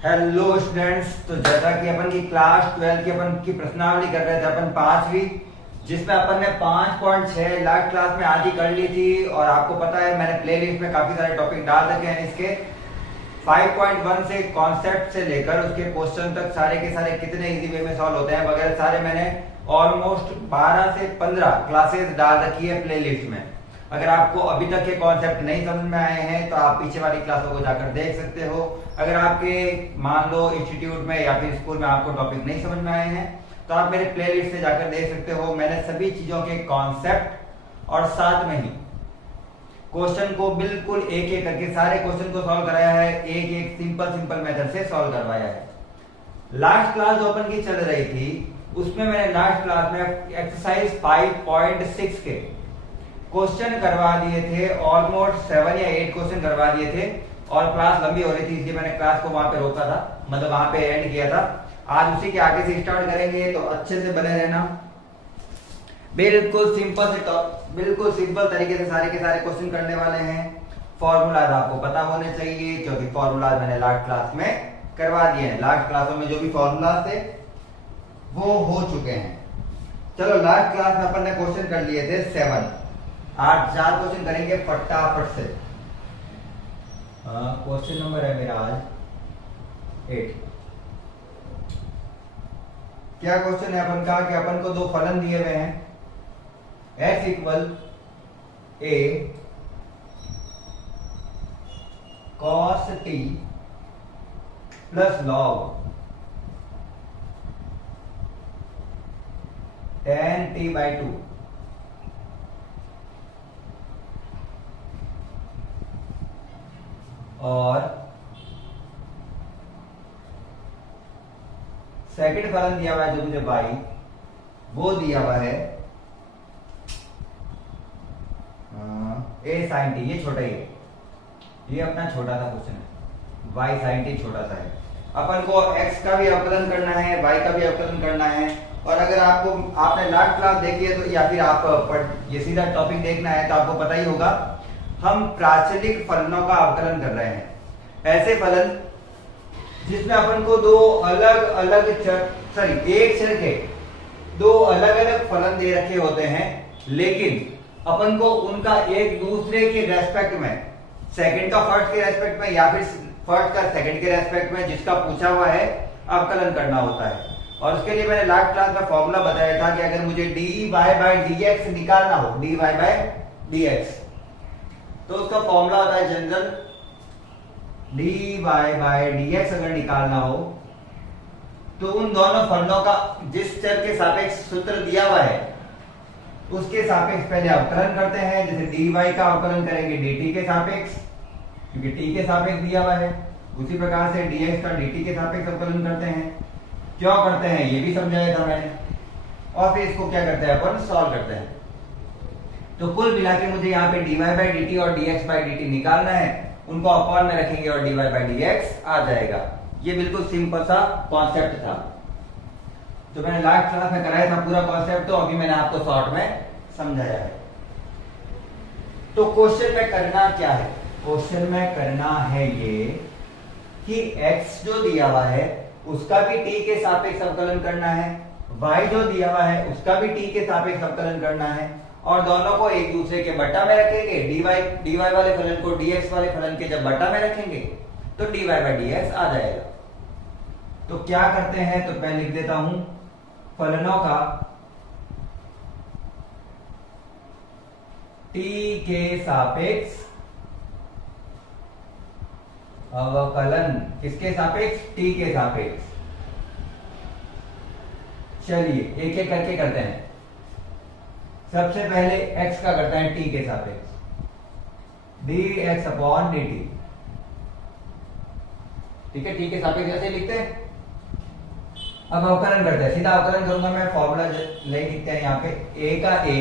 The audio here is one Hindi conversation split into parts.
Hello students. तो जैसा कि अपन की क्लास 12 की अपन की प्रश्नावली कर रहे थे अपन पांचवी, जिसमें अपन ने 5.6 लास्ट क्लास में आधी कर ली थी। और आपको पता है मैंने प्लेलिस्ट में काफी सारे टॉपिक डाल रखे हैं। इसके 5.1 से कॉन्सेप्ट से लेकर उसके क्वेश्चन तक सारे के सारे कितने इजी वे में सॉल्व होते हैं वगैरह सारे मैंने ऑलमोस्ट 12 से 15 क्लासेस डाल रखी है प्लेलिस्ट में। अगर आपको अभी तक के कॉन्सेप्ट नहीं समझ में आए हैं तो आप पीछे वाली क्लासों को जाकर देख सकते हो। अगर आपके मान लो इंस्टीट्यूट में या फिर स्कूल में आपको टॉपिक नहीं समझ में आए हैं तो आप मेरे प्लेलिस्ट से जाकर देख सकते हो। मैंने सभी चीजों के कॉन्सेप्ट और साथ में ही क्वेश्चन को बिल्कुल एक एक करके सारे क्वेश्चन को सॉल्व कराया है, एक एक सिंपल मेथड से सॉल्व करवाया है। लास्ट क्लास जो अपन की चल रही थी उसमें मैंने लास्ट क्लास में एक्सरसाइज 5.6 के क्वेश्चन करवा दिए थे। ऑलमोस्ट 7 या 8 क्वेश्चन करवा दिए थे और क्लास लंबी हो रही थी इसलिए मैंने क्लास को वहां पे रोका था, मतलब वहां पे एंड किया था। आज उसी के आगे से स्टार्ट करेंगे तो अच्छे से बने रहना। बिल्कुल सिंपल तरीके से सारे के सारे क्वेश्चन करने वाले हैं। फॉर्मूलाज आपको पता होने चाहिए क्योंकि फॉर्मूलाज मैंने लास्ट क्लास में करवा दिए हैं। लास्ट क्लासों में जो भी फॉर्मूलाज थे वो हो चुके हैं। चलो लास्ट क्लास में अपन ने क्वेश्चन कर लिए थे 7। आज 4 क्वेश्चन करेंगे फटाफट से। क्वेश्चन नंबर है मेरा आज 8। क्या क्वेश्चन है अपन का कि अपन को दो फलन दिए हुए हैं x equal a cos t plus log tan t/2 और सेकंड फलन दिया हुआ है जो मुझे y वो दिया हुआ है a sin t। ये छोटा ही है, ये अपना छोटा सा क्वेश्चन है। y sin t छोटा सा है। अपन को x का भी अवकलन करना है, y का भी अवकलन करना है। और अगर आपने लास्ट क्लास देखी है तो या फिर आप ये सीधा टॉपिक देखना है तो आपको पता ही होगा हम प्राचलिक फलनों का अवकलन कर रहे हैं। ऐसे फलन जिसमें अपन को एक चर के दो अलग अलग फलन दे रखे होते हैं, लेकिन अपन को उनका एक दूसरे के रेस्पेक्ट में, सेकंड का फर्स्ट के रेस्पेक्ट में या फिर फर्स्ट का सेकंड के रेस्पेक्ट में जिसका पूछा हुआ है अवकलन करना होता है। और उसके लिए मैंने लास्ट क्लास में फॉर्मूला बताया था कि अगर मुझे dy/dx निकालना हो, dy/dx, तो उसका फॉर्मूला होता है जनरल dy/dx। अगर निकालना हो तो उन दोनों फलनों का जिस चर के सापेक्ष सूत्र दिया हुआ है उसके सापेक्ष पहले अवकलन करते हैं। जैसे dy का अवकलन करेंगे dt के सापेक्ष क्योंकि t के सापेक्ष दिया हुआ है। उसी प्रकार से dx का dt के सापेक्ष अवकलन करते हैं। क्यों करते हैं ये भी समझाया था मैंने। और फिर इसको क्या करते हैं अपन सॉल्व करते हैं। तो कुल मिला के मुझे यहाँ पे dy/dt और dx/dt निकालना है, उनको अपॉन में रखेंगे और dy/dx आ जाएगा। ये बिल्कुल सिंपल सा कॉन्सेप्ट था जो मैंने लास्ट क्लास में कराया था पूरा कॉन्सेप्ट, तो अभी मैंने आपको शॉर्ट में समझाया है। तो क्वेश्चन में करना क्या है? क्वेश्चन में करना है ये कि x जो दिया हुआ है उसका भी t के सापेक्ष अवकलन करना है, y जो दिया हुआ है उसका भी t के सापेक्ष अवकलन करना है, और दोनों को एक दूसरे के बट्टा में रखेंगे। dy वाले फलन को dx वाले फलन के जब बट्टा में रखेंगे तो dy/dx आ जाएगा। तो क्या करते हैं, तो मैं लिख देता हूं फलनों का t के सापेक्ष अवकलन। किसके सापेक्ष? t के सापेक्ष। चलिए एक एक करके करते हैं। सबसे पहले x का करते हैं t के सापेक्ष, dx/dt। ठीक है, t के सापेक्ष ऐसे लिखते हैं। अब अवकलन करते हैं, सीधा अवकलन करूंगा मैं, फॉर्मूला ले लिखते हैं यहाँ पे a का a,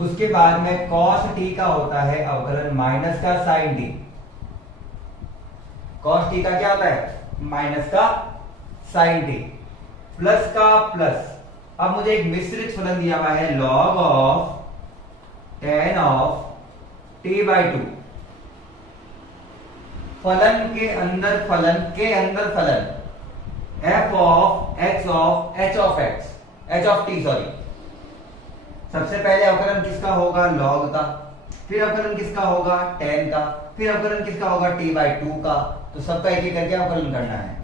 उसके बाद में cos t का होता है अवकलन माइनस का sin t। cos t का क्या होता है? माइनस का sin t, प्लस का प्लस। अब मुझे एक मिश्रित फलन दिया हुआ है log of tan of t/2। फलन के अंदर फलन f of x of h of t sorry. सबसे पहले अवकलन किसका होगा? लॉग का। फिर अवकलन किसका होगा? tan का। फिर अवकलन किसका होगा? t/2 का। तो सबका एक एक करके अवकलन करना है।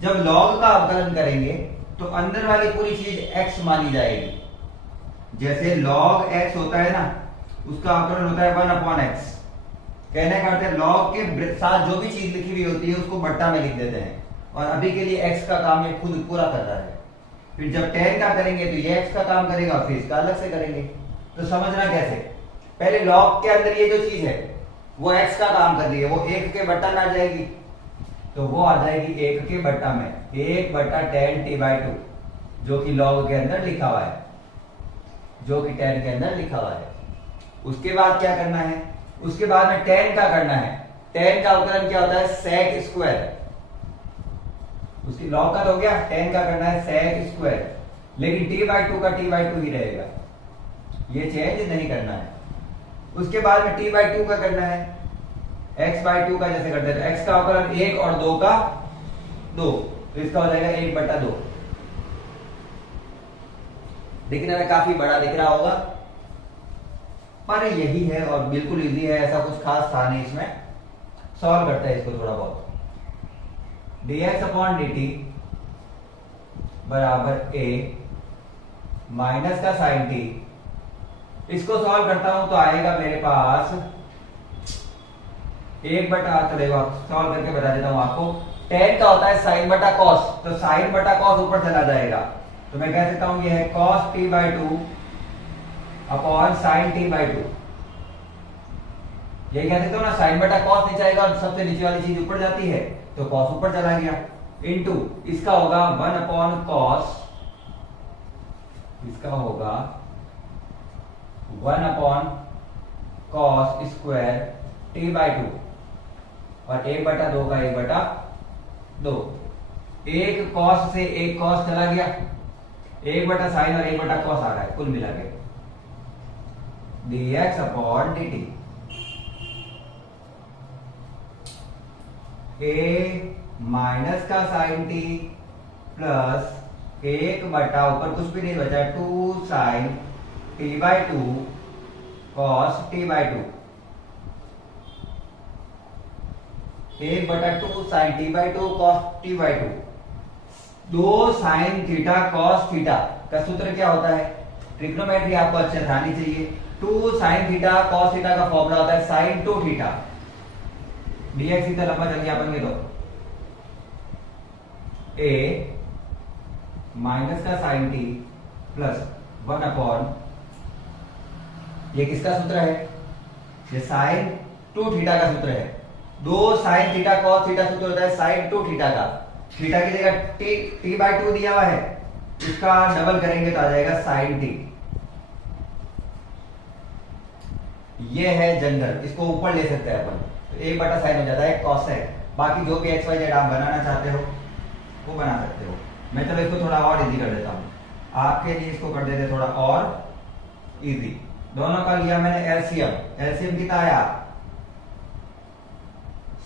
जब लॉग का अवकलन करेंगे तो अंदर वाली पूरी चीज x मानी जाएगी। जैसे log x होता है ना, उसका अवकलन होता है 1/x। कहने का अर्थ है लॉग के साथ जो भी चीज लिखी हुई होती है उसको बट्टा में लिख देते हैं, और अभी के लिए x का काम ये खुद पूरा कर रहा है। फिर जब tan का करेंगे तो ये x का काम करेगा, फिर इसका अलग से करेंगे। तो समझना कैसे? पहले लॉग के अंदर ये जो चीज है वो x का काम कर रही है, वो 1 के बट्टा में आ जाएगी। तो वो आ जाएगी 1 के बट्टा में 1/tan t/2, जो कि लॉग के अंदर लिखा हुआ है, जो कि tan के अंदर लिखा हुआ है। उसके बाद क्या करना है? उसके बाद में tan का करना है। tan का अवकलन क्या होता है? sec square. उसकी लॉग का तो हो गया, tan का करना है sec स्क्वायर, लेकिन t/2 का t/2 ही रहेगा, ये चेंज नहीं करना है। उसके बाद में t/2 का करना है x/2 का, जैसे करते हैं x का अवकलन 1 और 2 का 2, तो इसका हो जाएगा 1/2। दिखने में काफी बड़ा दिख रहा होगा, पर यही है और बिल्कुल इजी है, ऐसा कुछ खास था नहीं इसमें। सॉल्व करते हैं इसको थोड़ा बहुत। dx/dt बराबर a माइनस का साइन t। इसको सॉल्व करता हूं तो आएगा मेरे पास 1/, चलेगा सॉल्व करके बता देता हूं आपको। tan का होता है sin/cos, तो sin/cos ऊपर चला जाएगा, तो मैं कह सकता हूं ये है cos t/2 upon sin t/2। यही कह सकते हो ना, sin/cos नीचे आएगा और सबसे नीचे वाली चीज ऊपर जाती है, तो cos ऊपर चला गया, इनटू इसका होगा 1/cos, इसका होगा 1/cos स्क्वायर t/2, और 1/2 का 1/2। एक cos से एक cos चला गया, 1/sin और 1/cos आ रहा है, कुल मिला के dx/dt a माइनस का साइन t प्लस 1/, ऊपर कुछ भी नहीं बचा, 2 sin t/2 cos t/2, 1/2 sin t/2 cos t/2। 2 sin theta cos theta का सूत्र क्या होता है? ट्रिग्नोमेट्री आपको अच्छे से आनी चाहिए। 2 sin थीटा cos थीटा का फॉर्मूला होता है sin 2 थीटा। dx इतना लंबा चल गया अपन के, तो a माइनस का साइन t प्लस 1/, ये किसका सूत्र है? ये sin 2 थीटा का सूत्र है। 2 sin थीटा cos थीटा सूत्र होता है sin 2 थीटा का। थीटा की जगह t/2 दिया हुआ है, इसका डबल करेंगे तो आ जाएगा sin t। ये है जनरल, इसको ऊपर ले सकते हैं अपन, तो 1/sin हो जाता है cosec। बाकी जो भी xyz आप बनाना चाहते हो वो बना सकते हो। मैं चलो इसको थोड़ा और इजी कर देता हूं आपके लिए, इसको कर देते थोड़ा और इजी। दोनों का लिया मैंने एलसीएम। एलसीएम कितना आया?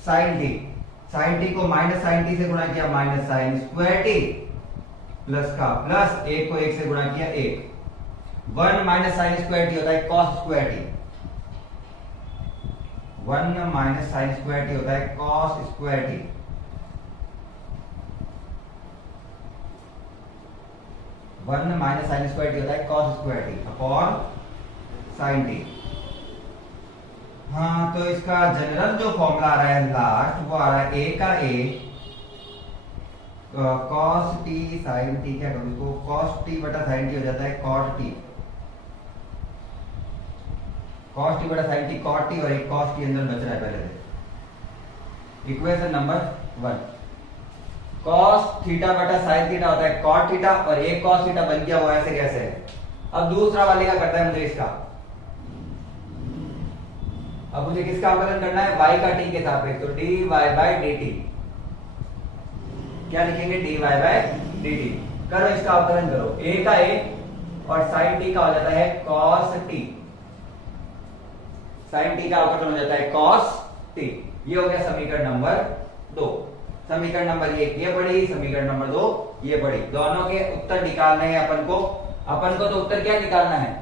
sin t। sin t को माइनस sin t से गुणा किया, minus sin square t plus का प्लस 1 को 1 से गुणा किया 1। 1 माइनस sin स्क्वायर t होता है cos square t। 1 minus sin square t होता है cos square t। 1 minus sin square t होता है cos square t upon sin t। हाँ, तो इसका जनरल जो फॉर्मूला आ रहा है लास्ट, वो आ रहा है a का a cos t sin t, क्या करूं इसको, cos t बटा sin t हो जाता है cot t। cos t बटा sin t cot t, और एक cos t अंदर बच रहा है पहले से। इक्वेशन नंबर 1, cos थीटा बटा sin थीटा होता है cot थीटा, और एक cos थीटा बन गया वो ऐसे कैसे है। अब दूसरा वाले का करता है मुझे इसका। अब मुझे किसका अवकलन करना है? y का t के सापेक्ष, तो dy बाय dt। क्या लिखेंगे? dy by dt। करो इसका अवकलन करो, a का a और sin t का हो जाता है cos t। sin t का अवकलन हो जाता है cos t। ये हो गया समीकरण नंबर 2। समीकरण नंबर 1 ये पढ़ी, समीकरण नंबर 2 ये पढ़ी। दोनों के उत्तर निकालने हैं अपन को तो उत्तर क्या निकालना है?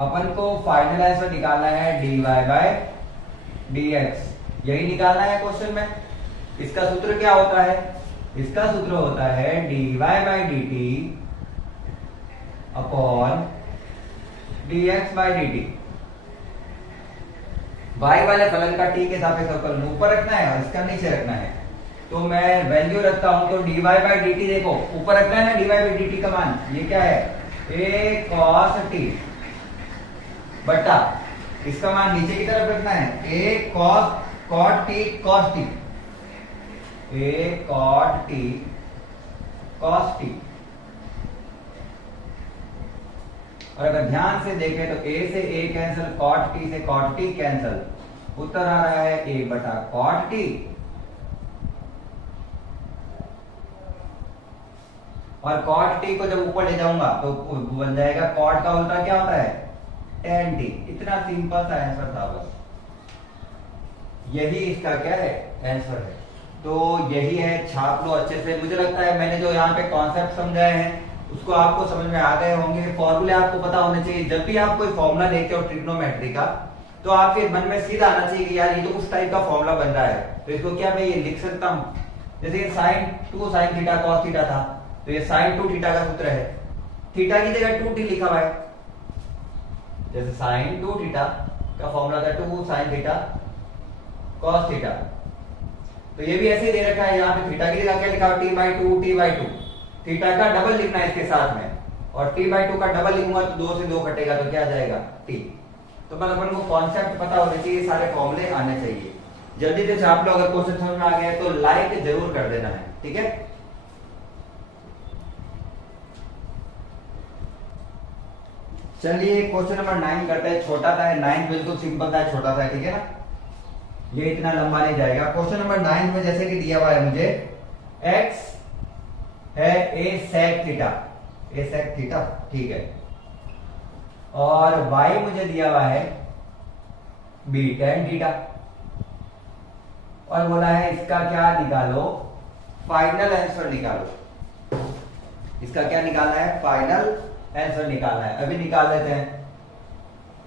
अपन को फाइनल आंसर निकालना है dy बाय dx, यही निकालना है क्वेश्चन में। इसका सूत्र क्या होता है? इसका सूत्र होता है dy by dt upon dx by dt। y वाले फलन का t के सापेक्ष अवकलन ऊपर रखना है और इसका नीचे रखना है। तो मैं वैल्यू रखता हूं तो dy बाय dt, देखो ऊपर रखना है ना dy बाय dt का मान, ये क्या है? a cos t बटा इसका मान नीचे की तरफ रखना है a cot t cos t, a cot t cos t। और अगर ध्यान से देखें तो a से a कैंसिल, cot t से cot t कैंसिल, उत्तर आ रहा है a बटा cot t। और cot t को जब ऊपर ले जाऊंगा तो बन जाएगा cot का उल्टा क्या होता है? tan t। इतना सिंपल सा आंसर था बस, यही इसका क्या है? आंसर है। तो यही है, छाप लो अच्छे से। मुझे लगता है मैंने जो यहाँ पे कॉन्सेप्ट समझाए हैं उसको आपको समझ में आ गए होंगे। फॉर्मूले आपको पता होने चाहिए। जब भी आप कोई फॉर्मूला देखते हो ट्रिग्नोमेट्री का तो आपके मन में सीधा आना चाहिए कि यार ये तो उस टाइप का फॉर्मूला बन रहा है, तो इसको क्या मैं ये लिख सकता हूँ? जैसे ये sin 2 sin theta cos theta था, तो ये sin 2 थीटा का सूत्र है, थीटा की जगह 2t लिखा हुआ है। जैसे sin 2 थीटा का फॉर्मूला था 2 sin थीटा cos थीटा, तो ये भी ऐसे ही दे रखा है। यहाँ पे थीटा की जगह क्या लिखा है? t/2 थीटा का डबल लिखना है इसके साथ में, और t/2 का डबल लिखूंगा तो 2 से 2 कटेगा तो क्या आ जाएगा? t। तो मतलब अपन को कॉन्सेप्ट पता होने चाहिए, सारे फॉर्मूले आने चाहिए। जल्दी से छाप लो। अगर क्वेश्चन समझ में आ गया तो लाइक जरूर कर देना है, ठीक है? चलिए क्वेश्चन नंबर 9 करते हैं। छोटा सा है, 9 बिल्कुल सिंपल था, छोटा सा है, ठीक है ना? ये इतना लंबा नहीं जाएगा। क्वेश्चन नंबर 9 में जैसे कि दिया हुआ है मुझे x है a sec थीटा, ठीक है, और y मुझे दिया हुआ है b tan थीटा, और बोला है इसका क्या निकालो? फाइनल आंसर निकालो। इसका क्या निकालना है? फाइनल आंसर निकालना है। अभी निकाल लेते हैं।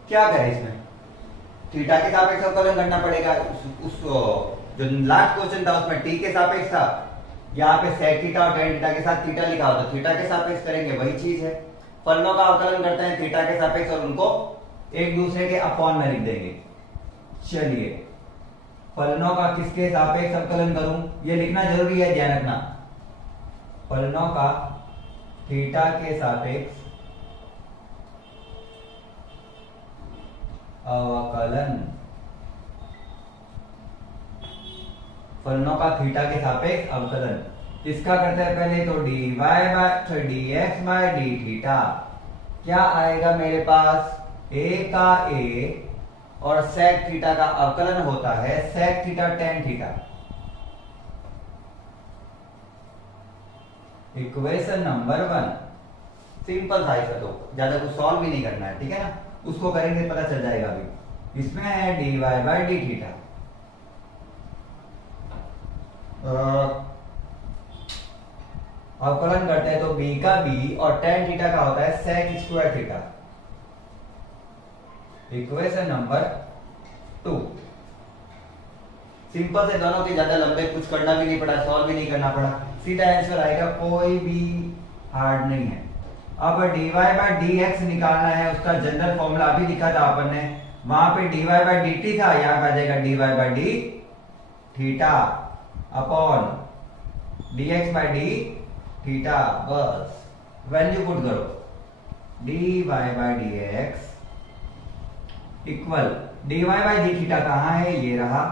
क्या करें इसमें? थीटा के सापेक्ष अवकलन करना पड़ेगा। उस जो लास्ट क्वेश्चन था उसमें t के सापेक्ष था, यहाँ पे sec थीटा और tan थीटा के साथ थीटा लिखा होता, थीटा के सापेक्ष करेंगे, वही चीज है। फलनों का अवकलन करते हैं थीटा के सापेक्ष और उनको एक दूसरे के अपॉन में लिख देंगे। चलिए फलनों का किसके सापेक्ष अवकलन करूं, ये लिखना जरूरी है, ध्यान रखना। फलनों का थीटा के सापेक्ष अवकलन, फलनों का थीटा के सापेक्ष अवकलन। इसका करते हैं पहले तो dx बाय डी थीटा। क्या आएगा मेरे पास? a का a और sec थीटा का अवकलन होता है sec theta tan theta. Equation number 1 simple था, इसका तो ज्यादा कुछ सॉल्व भी नहीं करना है, ठीक है ना? उसको करेंगे पता चल जाएगा। अभी इसमें है dy बाय डी थीटा, अवकलन करते हैं तो b का b और tan थीटा का होता है sec square theta. Equation number 2 simple से, दोनों के ज्यादा लंबे कुछ करना भी नहीं पड़ा, सॉल्व भी नहीं करना पड़ा, सीधा आंसर आएगा, कोई भी हार्ड नहीं है। अब dy बाय dx निकालना है। उसका जनरल फॉर्मूला अभी लिखा था अपन ने, वहां पे dy बाय dt था, यहां पे आ जाएगा dy by D theta upon dx by D theta. बस वैल्यू पुट करो, dy by dx equal dy by D theta कहां है? ये रहा,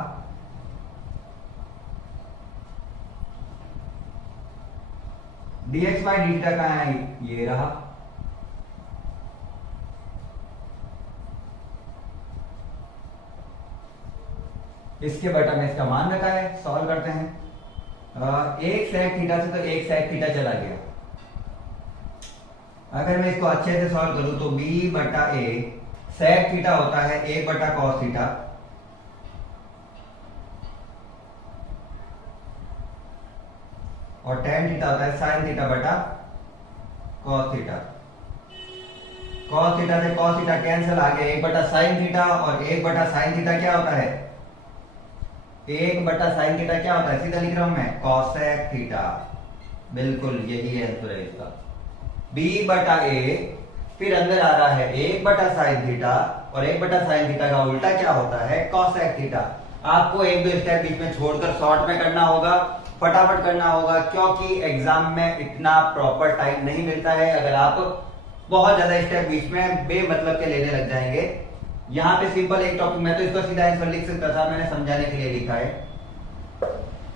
dx बाय डी थीटा कहां है? ये रहा। इसके बटा में इसका मान रखा है, सॉल्व करते हैं। एक sec थीटा से तो एक sec थीटा चला गया। अगर मैं इसको अच्छे से सॉल्व करूं तो b बटा a sec थीटा होता है 1 बटा cos थीटा और tan थीटा होता है sin थीटा बटा cos थीटा। cos थीटा से cos थीटा कैंसिल, आ गया 1 बटा sin थीटा, और 1 बटा sin थीटा क्या होता है, 1 बटा sin थीटा क्या होता है, सीधा लिख रहा हूं मैं cosec थीटा। बिल्कुल यही आंसर है इसका, b बटा a, फिर अंदर आ रहा है 1 बटा sin थीटा, और 1 बटा sin थीटा का उल्टा क्या होता है, cosec थीटा। आपको एक दो स्टेप बीच में छोड़कर शॉर्ट में करना होगा, फटाफट करना होगा, क्योंकि एग्जाम में इतना प्रॉपर टाइम नहीं मिलता है अगर आप बहुत ज्यादा स्टेप बीच में बेमतलब के लेने लग जाएंगे। यहाँ पे सिंपल एक टॉपिक, मैं तो इसको सीधा आंसर लिख सकता था, मैंने समझाने के लिए लिखा है।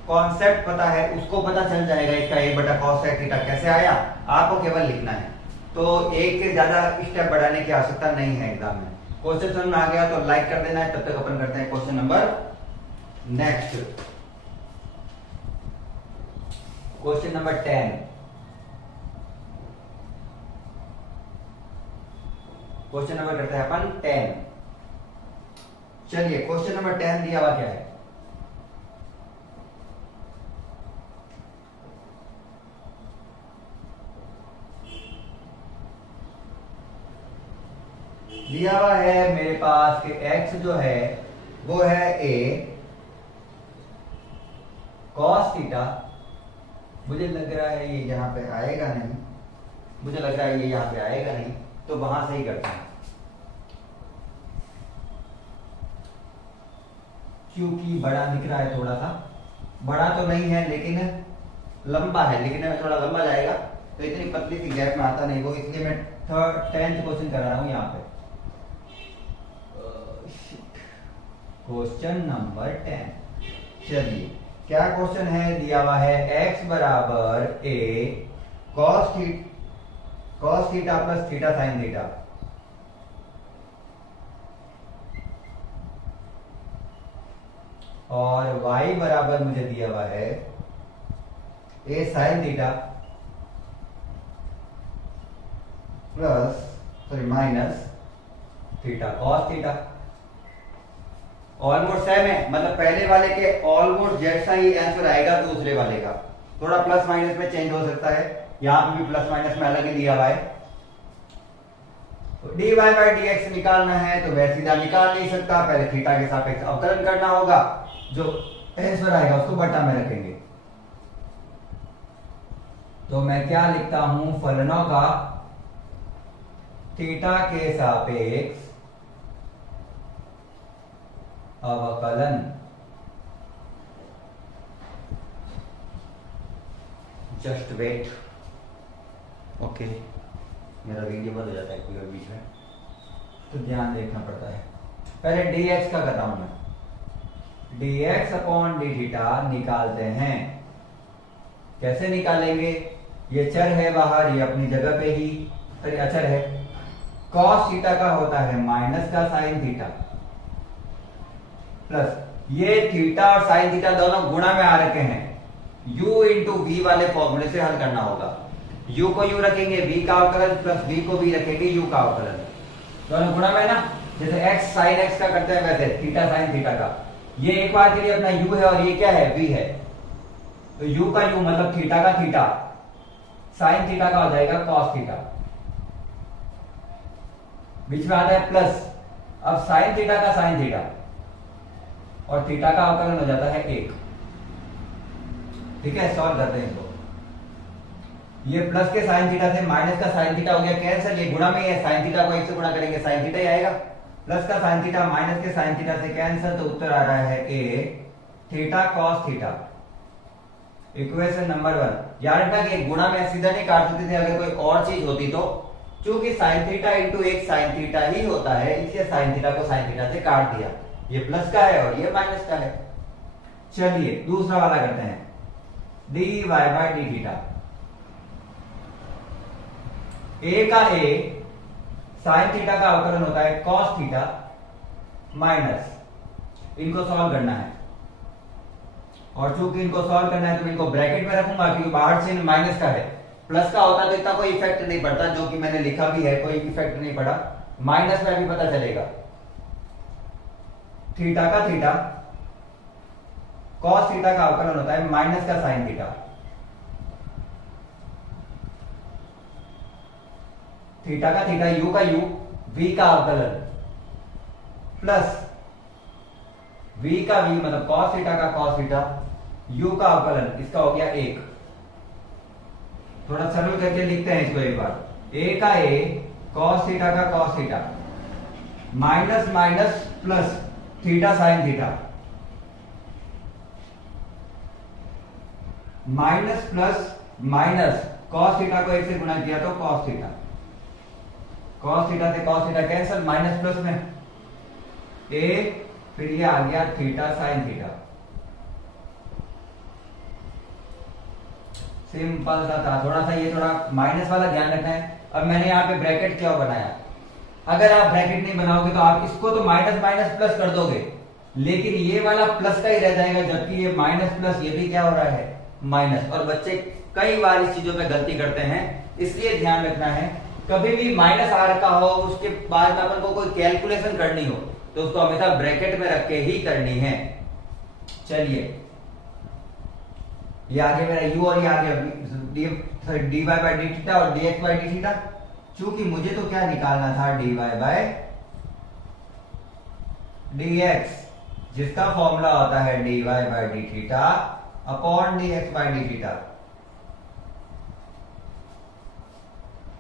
कॉन्सेप्ट पता है उसको पता चल जाएगा इसका 1 बटा cosec थीटा कैसे आया, आपको केवल लिखना है। तो एक के ज्यादा स्टेप बढ़ाने की आवश्यकता नहीं है एग्जाम में। क्वेश्चन समझ में आ गया तो लाइक कर देना है। तब तक अपन करते हैं question number next, question number 10। Question number करते हैं अपन 10। चलिए क्वेश्चन नंबर 10 दिया हुआ क्या है, दिया हुआ है मेरे पास कि x जो है वो है a cos थीटा। मुझे लग रहा है ये यहां पे आएगा नहीं, मुझे लग रहा है ये यहां पे आएगा नहीं, तो वहां से ही करते हैं, क्योंकि बड़ा दिख रहा है, थोड़ा सा बड़ा तो नहीं है लेकिन लंबा है, लिखने में थोड़ा लंबा जाएगा, तो इतनी पतली सी गैप में आता नहीं वो, इसलिए मैं 10th क्वेश्चन कर रहा हूं यहाँ पे। क्वेश्चन नंबर 10, चलिए क्या क्वेश्चन है, दिया हुआ है x बराबर a cos theta plus theta sin theta, और y बराबर मुझे दिया हुआ है a sin theta plus minus theta cos theta. Almost same है, मतलब पहले वाले के ऑलमोस्ट जैसा ही आंसर आएगा दूसरे वाले का, थोड़ा प्लस माइनस में चेंज हो सकता है, यहां पे भी प्लस माइनस में अलग ही दिया हुआ है। तो dy बाई dx निकालना है तो वह सीधा निकाल नहीं सकता, पहले थीटा के सापेक्ष अवकलन करना होगा, जो आंसर आएगा उसको बटा में रखेंगे। तो मैं क्या लिखता हूं, फलनों का थीटा के सापेक्ष अवकलन। जस्ट वेट, ओके, मेरा वीडियो बंद हो जाता है कोई बीच में, तो ध्यान देखना पड़ता है। पहले dx का करता हूं मैं, dx अपॉन डी थीटा निकालते हैं। कैसे निकालेंगे, ये चर है बाहर, ये अपनी जगह पे ही अचर है। cos थीटा का होता है माइनस का sin थीटा, प्लस ये थीटा और साइन थीटा दोनों गुणा में आ रखे हैं, u इंटू वी वाले फॉर्मूले से हल करना होगा। u को u रखेंगे, v का अवकलन, प्लस v को v रखेंगे u का अवकलन, दोनों गुणा में ना, जैसे x sin x का करते हैं वैसे थीटा sin थीटा का। ये एक बार के लिए अपना u है और ये क्या है, v है, तो u का u मतलब थीटा का थीटा, sin थीटा का हो जाएगा cos थीटा, बीच में आता है प्लस, अब sin थीटा का sin थीटा और थीटा का अवकलन हो जाता है 1। ठीक है, सॉल्व करते हैं इसको। ये प्लस के साइन थीटा से माइनस का साइन थीटा हो गया कैंसिल, ये गुणा में है, साइन थीटा को 1 से गुणा करेंगे साइन थीटा ही आएगा, प्लस का साइन थीटा माइनस के साइन थीटा से कैंसिल, तो उत्तर आ रहा है a theta cos theta. Equation number 1। याद रखना कि गुणा में सीधा नहीं काट सकते थे, अगर कोई और चीज होती तो, चूंकि साइन थीटा इंटू एक साइन थीटा ही होता है, इसलिए साइन थीटा को साइन थीटा से काट दिया। ये प्लस का है और ये माइनस का है। चलिए दूसरा वाला करते हैं, dy by D theta. a का a साइन थीटा का अवकलन होता है cos थीटा माइनस, इनको सॉल्व करना है, और चूंकि इनको सॉल्व करना है तो मैं इनको ब्रैकेट में रखूंगा क्योंकि बाहर से माइनस का है। प्लस का होता तो इतना कोई इफेक्ट नहीं पड़ता, जो कि मैंने लिखा भी है, कोई इफेक्ट नहीं पड़ा। माइनस में भी पता चलेगा, थीटा का थीटा cos थीटा का अवकलन होता है माइनस का साइन थीटा, थीटा का थीटा, यू का यू, वी का अवकलन प्लस वी का वी मतलब कॉस थीटा का कॉस थीटा, यू का अवकलन, इसका हो गया 1। थोड़ा सरल करके लिखते हैं इसको एक बार, ए का ए कॉस थीटा का cos theta minus minus plus theta sine theta, minus plus minus cos theta को 1 से गुणा किया तो कॉस थीटा, कॉस थीटा से cos theta cancel, minus plus में ए, फिर ये आ गया थीटा साइन थीटा। सिंपल सा था, थोड़ा सा ये थोड़ा माइनस वाला ध्यान रखना है। अब मैंने यहाँ पे ब्रैकेट क्यों बनाया, अगर आप ब्रैकेट नहीं बनाओगे तो आप इसको तो माइनस माइनस प्लस कर दोगे, लेकिन ये वाला प्लस का ही रह जाएगा, जबकि ये माइनस प्लस ये भी क्या हो रहा है माइनस। और बच्चे कई बार इस चीजों पे गलती करते हैं, इसलिए ध्यान रखना है कभी भी माइनस आ रखा हो उसके बाद में अपन को कोई कैलकुलेशन करनी हो तो उसको हमेशा ब्रैकेट में रख के ही करनी है। चलिए ये आगे मेरा u और ये आगे dy बाई डी थीटा और dx बाई डी थीटा। चूंकि मुझे तो क्या निकालना था dy बाय dx, जिसका फॉर्मूला होता है dy by D theta upon dx by D theta.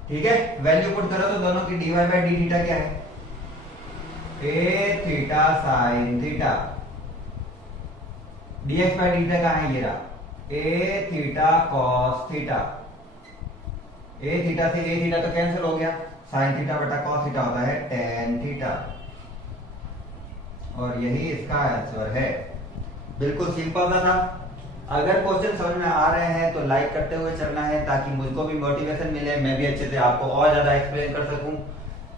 ठीक है, वैल्यू पुट करो तो दोनों की dy बाई डी थीटा क्या है, a theta sine theta, dx by D theta कहां है, ये रहा a theta cos theta. A theta से ए थीटा तो कैंसिल हो गया, साइन थीटा बटा कॉस थीटा होता है टेन थीटा, और यही इसका आंसर है। बिल्कुल सिंपल सा था। अगर क्वेश्चन समझ में आ रहे हैं तो लाइक करते हुए चलना है, ताकि मुझको भी मोटिवेशन मिले, मैं भी अच्छे से आपको और ज्यादा एक्सप्लेन कर सकूं।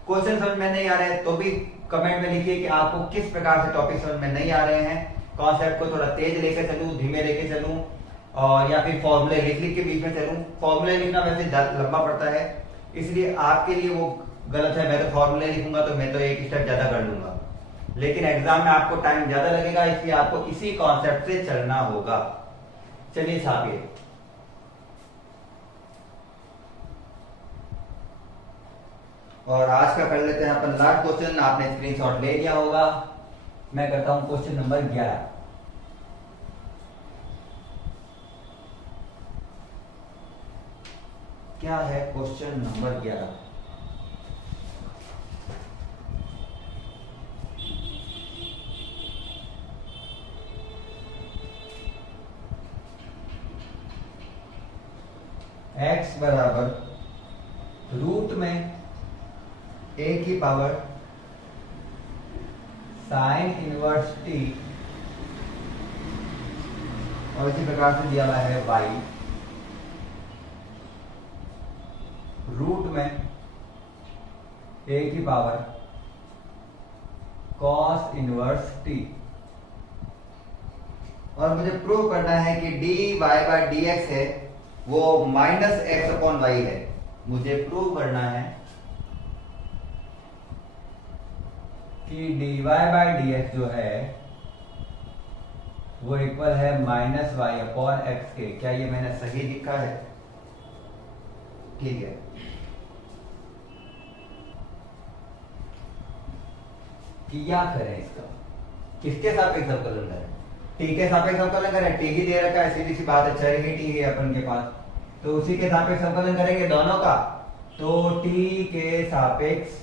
क्वेश्चन समझ में नहीं आ रहे हैं तो भी कमेंट में लिखिए कि आपको किस प्रकार से टॉपिक समझ में नहीं आ रहे हैं, कॉन्सेप्ट को थोड़ा तेज लेके चलूं, धीमे लेके चलूं, और या फिर फॉर्मूले लिख लिख के बीच में चलूं। फॉर्मूले लिखना वैसे लंबा पड़ता है, इसलिए आपके लिए वो गलत है। मैं तो फॉर्मूले लिखूंगा तो मैं तो एक स्टेप ज्यादा कर लूंगा, लेकिन एग्जाम में आपको टाइम ज्यादा लगेगा, इसलिए आपको इसी कॉन्सेप्ट से चलना होगा। चलिए छापिए। और आज का कर लेते हैं अपन लास्ट क्वेश्चन। आपने स्क्रीनशॉट ले लिया होगा, मैं करता हूं क्वेश्चन नंबर 11। क्या है क्वेश्चन नंबर 11? x बराबर रूट में a की पावर साइन इनवर्स t, और इसी प्रकार से दिया हुआ है y रूट में a की पावर cos इनवर्स t। और मुझे प्रूव करना है कि dy बाई dx है वो माइनस एक्स अपॉन वाई है। मुझे प्रूव करना है कि dy बाई dx जो है वो इक्वल है माइनस वाई अपॉन एक्स के। क्या ये मैंने सही लिखा है? ठीक है, क्या करें इसका, किसके सापेक्ष अवकलन करें? टी के सापेक्ष अवकलन करें, टी ही दे रखा है, सीधी सी बात है, चर ही टी है अपन के पास, तो उसी के सापेक्ष अवकलन करेंगे दोनों का। तो टी के सापेक्ष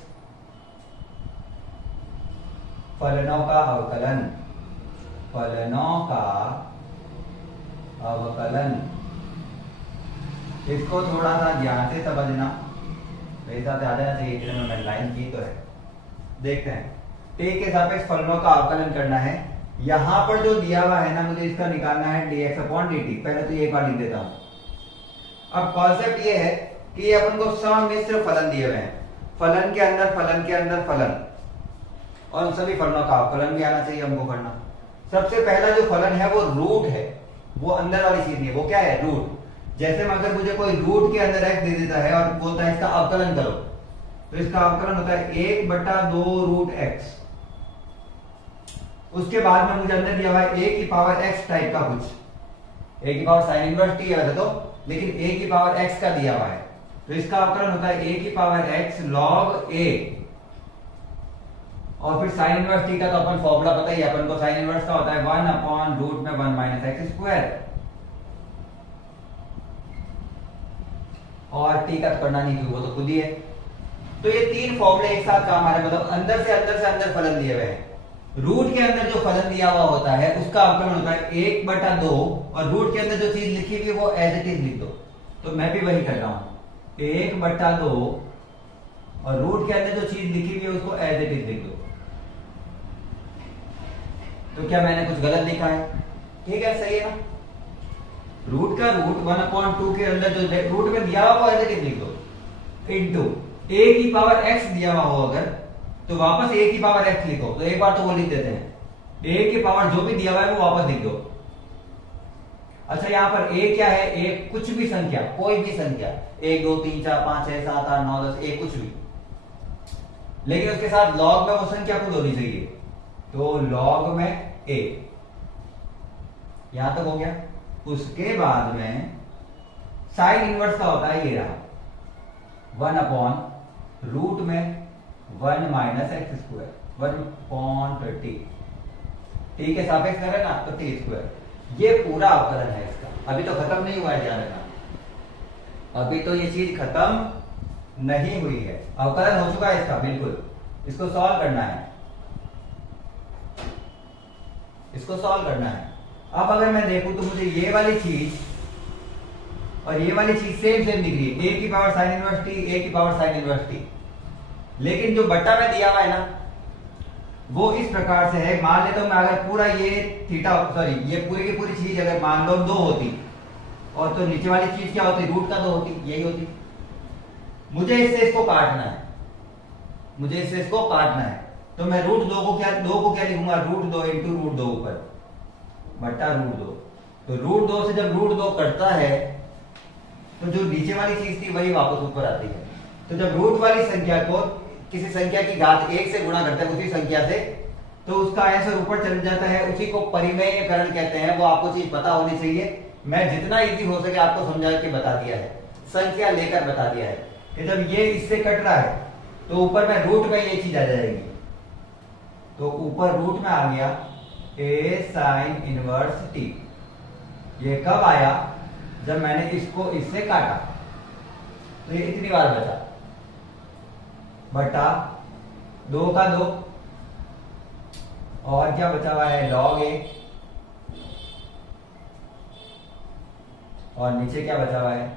फलनों का अवकलन, फलनों का अवकलन, इसको थोड़ा सा ध्यान से समझना, मेरे साथ आ जाना चाहिए, इतने में मैं लाइन की तो है। देखते हैं, टी के सापेक्ष फलनों का अवकलन करना है। यहां पर जो दिया हुआ है ना, मुझे इसका निकालना है dx अपॉन dt। पहले तो ये एक बार लिख देता हूं। अब कॉन्सेप्ट ये है कि ये अपन को सम्मिश्र फलन दिए हुए हैं, फलन के अंदर फलन के अंदर फलन, और उन सभी फलनों का अवकलन भी आना चाहिए हमको करना। सबसे पहला जो फलन है वो रूट है, वो अंदर वाली चीज नहीं, वो क्या है? रूट। जैसे अगर मुझे कोई रूट के अंदर x दे देता है और बोलता है इसका अवकलन करो, तो इसका अवकलन होता है 1/2 रूट x। उसके बाद में मुझे अंदर दिया हुआ है a की पावर x टाइप का कुछ, a की पावर साइन इनवर्स t है वैसे तो, लेकिन a की पावर x का दिया हुआ है, तो इसका अवकलन होता है a की पावर x log a, और फिर साइन इनवर्स टी का तो अपन फॉर्मूला पता ही है, अपन को साइन इनवर्स का होता है 1 अपॉन रूट में 1 माइनस एक्स स्क्वायर, और टी का तो करना नहीं क्योंकि वो तो खुद ही है। तो ये तीन फॉर्मूले एक साथ काम आ रहे हैं, मतलब अंदर से अंदर फलन दिए हुए हैं। रूट के अंदर जो फलन दिया हुआ होता है उसका अवकलन होता है 1/2, और रूट के अंदर जो चीज लिखी हुई है वो एज इट इज लिख दो। तो मैं भी वही कर रहा हूं, 1/2 और रूट के अंदर जो चीज लिखी हुई है उसको एज इट इज लिख दो। तो क्या मैंने कुछ गलत लिखा है? ठीक है, सही है ना। रूट का रूट 1/2 के अंदर जो रूट में दिया हुआ वो एज इट इज लिख दो, इनटू a की पावर x दिया हुआ हो अगर तो वापस a की पावर x लिखो। तो एक बार तो वो लिख देते हैं, a की पावर जो भी दिया हुआ है वो वापस लिख दो। अच्छा, यहां पर a क्या है? a कुछ भी संख्या, कोई भी संख्या, 1 2 3 4 5 6 7 8 9 10, a कुछ भी, लेकिन उसके साथ log में वो संख्या खुद होनी चाहिए। तो log में a, यहां तक हो गया। उसके बाद में साइन इनवर्स का होता है ये रहा, 1 रूट में 1 minus x square, 1/t, T के सापेक्ष करें ना तो टी स्क्वायर। ये पूरा अवकलन है इसका, अभी तो खत्म नहीं हुआ है, ध्यान रखना, अभी तो ये चीज खत्म नहीं हुई है, अवकलन हो चुका है इसका बिल्कुल। इसको सॉल्व करना है, इसको सॉल्व करना है। अब अगर मैं देखूं तो मुझे ये वाली चीज और ये वाली चीज सेम दिख रही है, a की power sine inverse t, a की पावर साइन इनवर्स t, लेकिन जो बट्टा में दिया हुआ है ना वो इस प्रकार से है। मान लेता हूं मैं, अगर पूरा ये थीटा, सॉरी ये पूरी की पूरी चीज अगर मान लो 2 होती, और तो नीचे वाली चीज क्या होती? रूट का 2 होती, यही होती। मुझे इससे इसको काटना है, मुझे इससे इसको काटना है, तो मैं रूट 2 को क्या लिखूंगा? रूट 2 इंटू रूट 2 ऊपर बट्टा रूट 2। तो रूट 2 से जब रूट 2 कटता है तो जो नीचे वाली चीज थी वही वापस ऊपर आती है। तो जब रूट वाली संख्या को किसी संख्या की घात 1 से गुणा करते हैं उसी संख्या से, तो उसका आंसर ऊपर चल जाता है, उसी को परिमेयकरण कहते हैं। वो आपको चीज पता होनी चाहिए। मैं जितना इजी हो सके आपको समझा के बता दिया है, संख्या लेकर बता दिया है कि जब ये इससे कट रहा है तो ऊपर में रूट में ये चीज आ जाएगी। तो ऊपर रूट में आ गया a साइन इनवर्स t। ये कब आया? जब मैंने इसको इससे काटा, तो ये इतनी बार बचा, बटा 2 का 2, और क्या बचा हुआ है? log a, और नीचे क्या बचा हुआ है?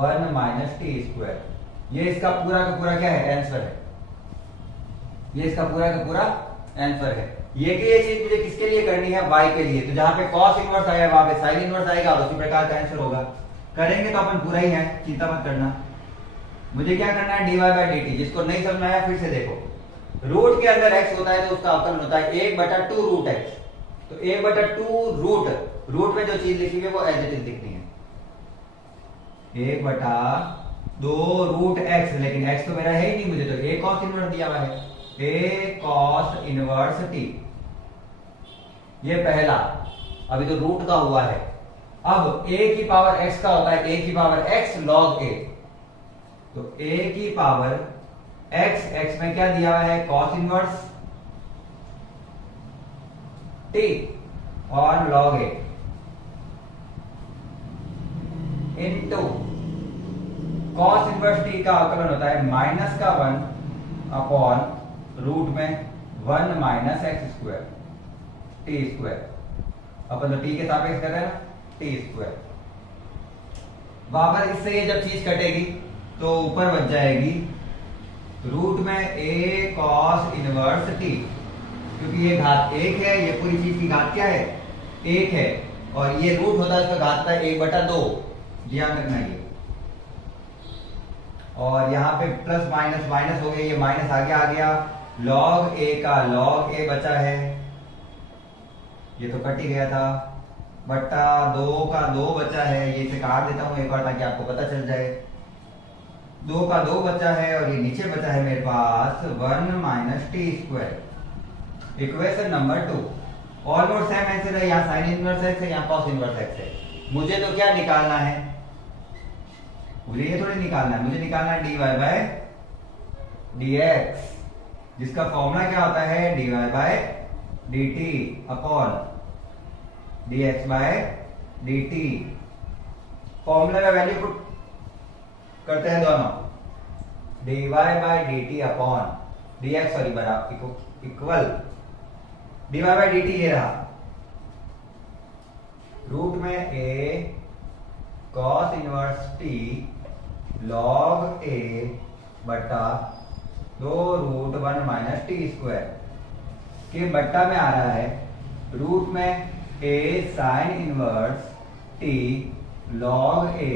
1 माइनस टी स्क्वायर। ये इसका पूरा का पूरा क्या है? आंसर है। ये इसका पूरा का पूरा आंसर है। ये चीज मुझे किसके लिए करनी है? y के लिए। तो जहां पे cos इनवर्स आया वहां पे sin इनवर्स आएगा, और उसी प्रकार का आंसर होगा। करेंगे तो अपन पूरा ही है, चिंता मत करना। मुझे क्या करना है? dy by dt। जिसको नहीं समझ में आया फिर से देखो। रूट के अंदर x होता है तो उसका अवकलन होता है 1/2 रूट x। तो 1/2 रूट में जो चीज लिखी हुई है वो एज इट इज लिखनी है, 1/2 रूट x। लेकिन x तो मेरा है ही नहीं, मुझे तो a cos इनवर्स दिया हुआ है, a cos इनवर्स t। ये पहला, अभी तो रूट का हुआ है। अब a की पावर x का होता है a की पावर x log a। तो a की पावर x में क्या दिया हुआ है? cos इनवर्स t और log a into cos inverse t का अवकलन होता है -1 अपॉन रूट में 1 minus x square t square. अपन तो टी के सापेक्ष कर रहे हैं ना, टी स्क्वायर। वहां पर इससे ये जब चीज कटेगी तो ऊपर बच जाएगी रूट में a cos इनवर्स t, क्योंकि ये घात 1 है, ये पूरी चीज की घात क्या है? 1 है, और ये रूट होता है उसका घात है 1/2, ध्यान रखना ये। और यहाँ पे प्लस माइनस माइनस हो गया, ये माइनस आगे आ गया, log a का log a बचा है, ये तो कट ही गया था, बट्टा 2 का 2 बचा है। ये इसे काट देता हूं एक बार ताकि आपको पता चल जाए। 2 का 2 बचा है, और ये नीचे बचा है मेरे पास 1 minus T square. Equation number 2 almost same answer है। यहाँ साइन इनवर्स एक्स है, यहाँ कॉस इनवर्स एक्स है। मुझे तो क्या निकालना है? मुझे ये थोड़ी निकालना है, मुझे निकालना है dy बाय dx, जिसका फॉर्मूला क्या होता है dy by dt upon dx by dt। Formula का वैल्यू पुट करते हैं दोनों, dy by dt upon dx, sorry बराबर इक्वल dy बाय dt ये रहा रूट में a cos inverse t log a बटा 2 रूट 1 माइनस टी स्क्वायर के बट्टा में आ रहा है रूट में a sine inverse t log a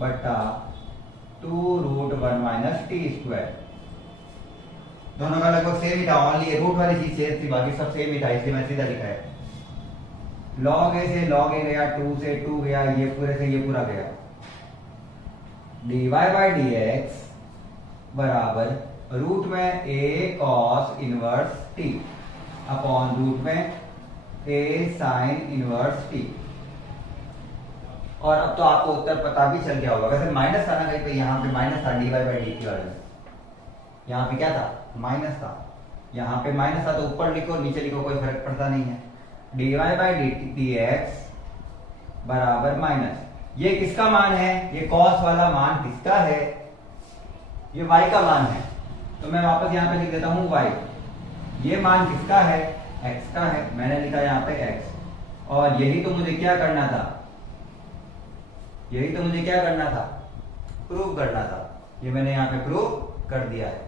बटा 2 रूट 1 माइनस टी स्क्वायर। दोनों का लगभग सेम ही था, ओनली रूट वाली चीज सेम थी, बाकी सब सेम ही था, इसलिए मैं सीधा लिखा है। log a से log a गया, 2 से 2 गया, ये पूरे से ये पूरा गया। dy बाई dx बराबर रूट में a cos inverse t upon root में a साइन इनवर्स t। और अब तो आपको उत्तर पता भी चल गया होगा, वैसे माइनस था ना कहीं पे, यहाँ पे माइनस था dy बाई dt वाले में, यहाँ पे क्या था माइनस था, यहाँ पे माइनस था तो ऊपर लिखो नीचे लिखो कोई फर्क पड़ता नहीं है। dy बाई dx बराबर माइनस, ये किसका मान है, ये cos वाला मान किसका है, ये y का मान है, तो मैं वापस यहाँ पे लिख देता हूँ y। ये मान किसका है, x का है, मैंने लिखा यहाँ पे x। और यही तो मुझे क्या करना था, यही तो मुझे क्या करना था, प्रूव करना था, ये मैंने यहाँ पे प्रूव कर दिया है।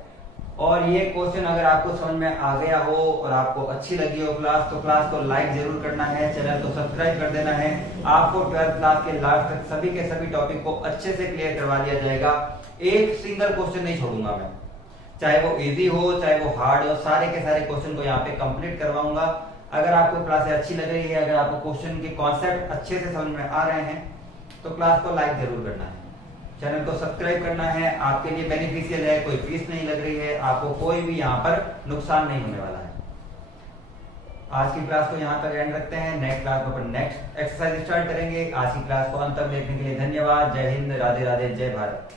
और ये क्वेश्चन अगर आपको समझ में आ गया हो और आपको अच्छी लगी हो क्लास, तो क्लास को लाइक जरूर करना है, चैनल को सब्सक्राइब कर देना है। आपको 12th क्लास के लास्ट तक सभी के सभी टॉपिक को अच्छे से क्लियर करवा दिया जाएगा, एक सिंगल क्वेश्चन नहीं छोड़ूंगा मैं, चाहे वो इजी हो चाहे वो हार्ड हो, सारे के सारे क्वेश्चन को यहाँ पे कंप्लीट करवाऊंगा। अगर आपको क्लास अच्छी लग रही है, अगर आपको क्वेश्चन के कॉन्सेप्ट अच्छे से समझ में आ रहे हैं, तो क्लास को लाइक जरूर करना है, चैनल को सब्सक्राइब करना है, आपके लिए बेनिफिशियल है, कोई फीस नहीं लग रही है, आपको कोई भी यहाँ पर नुकसान नहीं होने वाला है। आज की क्लास को यहाँ पर एंड रखते हैं, नेक्स्ट क्लास में अपन नेक्स्ट एक्सरसाइज स्टार्ट करेंगे। आज की क्लास को अंत तक देखने के लिए धन्यवाद। जय हिंद, राधे राधे, जय भारत।